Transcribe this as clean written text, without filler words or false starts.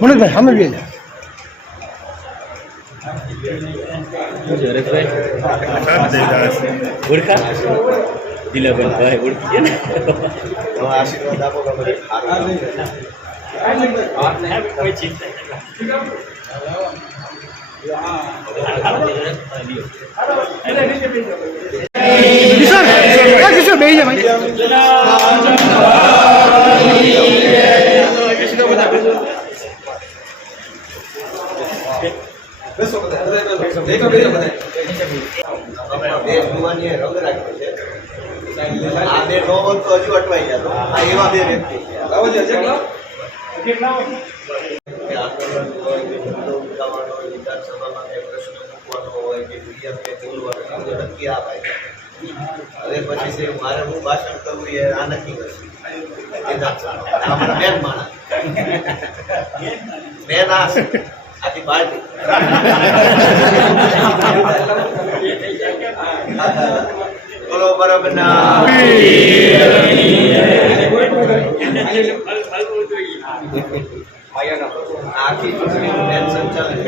મનોજભાઈ સામે બે ઓળખા દિલાબેન ભાઈ ઓળખી ગયા ને આશીર્વાદ આપો કે કોઈ ચિંતા કિશોર બે ભાઈ આ બે નો હોત તો હજુ અટવાઈ ગયા આ એવા બે વ્યક્તિ વિધાનસભામાં કઈ પ્રશ્ન મૂકવાનો હોય કે પીએમ કે બોલવાનો નક્કી આ ભાઈ હવે પછી છે મારે હું ભાષણ કરવું એ આ નક્કી કરશું મેન માણસ મેન આ આખી પાર્ટી બોલો બરાબર ના આખી ચૂંટણીનું મેન સંચાલન